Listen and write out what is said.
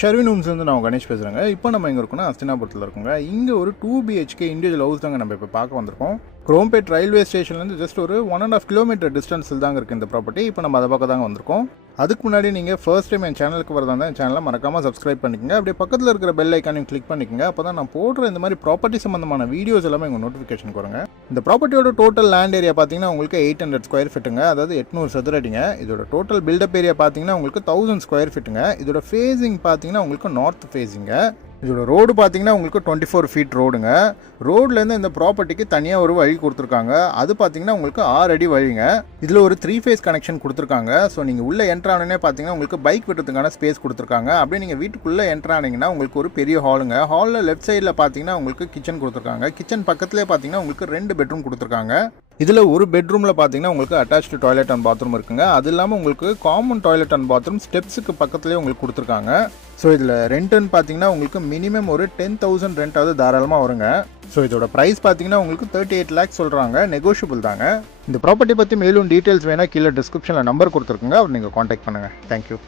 Sharvin Holmes வந்து நான் கணேஷ் பேசுகிறேங்க. இப்போ நம்ம எங்கே இருக்கோம்னா அஸ்தினாபுரத்தில் இருக்கோங்க. இங்கே ஒரு 2 BHK இண்டிவிஜுவல் ஹவுஸ் தாங்க நம்ம இப்போ பார்க்க வந்திருக்கோம். குரோம்பேட் ரயில்வே ஸ்டேஷன்லேருந்து ஜஸ்ட் ஒரு 1.5 கிலோமீட்டர் டிஸ்டன்ஸில் தாங்க இருக்குது இந்த ப்ராப்பர்ட்டி. இப்போ நம்ம அதை பார்க்க தாங்க வந்திருக்கோம். அதுக்கு முன்னாடி நீங்கள் ஃபர்ஸ்ட் டைம் என் சேனலுக்கு வரதா இருந்தால் என் சேனலை மறக்காமல் சப்ஸ்கிரைப் பண்ணிக்கங்க. அப்படியே பக்கத்தில் இருக்கிற பெல் ஐக்கானையும் கிளிக் பண்ணிக்கங்க. அப்போ தான் நான் போடுற இந்த மாதிரி ப்ராப்பர்ட்டி சம்மந்தமான வீடியோஸ் எல்லாமே உங்கள் நோட்டிஃபிகேஷன் வருங்க. இந்த ப்ராப்பர்ட்டியோட டோட்டல் லேண்ட் ஏரியா பார்த்தீங்கன்னா உங்களுக்கு 800 ஸ்கொயர் ஃபீட்டுங்க, அதாவது 800 சதுர அடிங்க. இதோட டோட்டல் பில்டப் ஏரியா பார்த்தீங்கன்னா உங்களுக்கு 1000 ஸ்கொயர் ஃபீட்டுங்க. இதோட ஃபேஸிங் பார்த்தீங்கன்னா உங்களுக்கு நார்த் ஃபேஸிங்க. இதோட ரோடு பார்த்தீங்கன்னா உங்களுக்கு 24 ஃபீட் ரோடுங்க. ரோட்லேருந்து இந்த ப்ராப்பர்ட்டிக்கு தனியாக ஒரு வழி கொடுத்துருக்காங்க. அது பார்த்தீங்கன்னா உங்களுக்கு 6 அடி வழிங்க. இதில் ஒரு 3 ஃபேஸ் கனெக்ஷன் கொடுத்துருக்காங்க. ஸோ நீங்கள் உள்ளே என்ட்ரானே பார்த்தீங்கன்னா உங்களுக்கு பைக் விட்டுறதுக்கான ஸ்பேஸ் கொடுத்துருக்காங்க. அப்படியே நீங்கள் வீட்டுக்குள்ளே என்ட்ரானிங்கன்னா உங்களுக்கு ஒரு பெரிய ஹாலுங்க. ஹாலில் லெஃப்ட் சைடில் பார்த்தீங்கன்னா உங்களுக்கு கிச்சன் கொடுத்துருக்காங்க. கிச்சன் பக்கத்துலேயே பார்த்தீங்கன்னா உங்களுக்கு 2 பெட்ரூம் கொடுத்துருக்காங்க. இதில் ஒரு பெட்ரூமில் பார்த்தீங்கன்னா உங்களுக்கு அட்டாச்டு டாய்லெட் அண்ட் பாத்ரூம் இருக்குங்க. அது இல்லாமல் உங்களுக்கு காமன் டாய்லெட் அண்ட் பாத்ரூம் ஸ்டெப்ஸுக்கு பக்கத்துலேயே உங்களுக்கு கொடுத்துருக்காங்க. ஸோ இதில் ரெண்ட்டுன்னு பார்த்தீங்கன்னா உங்களுக்கு மினிமம் ஒரு 10,000 ரெண்டாவது தாராளமாக வருங்க. ஸோ இதோட ப்ரைஸ் பார்த்தீங்கன்னா உங்களுக்கு 38 lakhs சொல்கிறாங்க. நெகோஷியபிள் தாங்க. இந்த ப்ராப்பர்ட்டி பற்றி மேலும் டீட்டெயில்ஸ் வேணால் கீழே டிஸ்கிரிப்ஷனில் நம்பர் கொடுத்துருக்குங்க. அவர் நீங்கள் காண்டாக்ட் பண்ணுங்கள். தேங்க்யூ.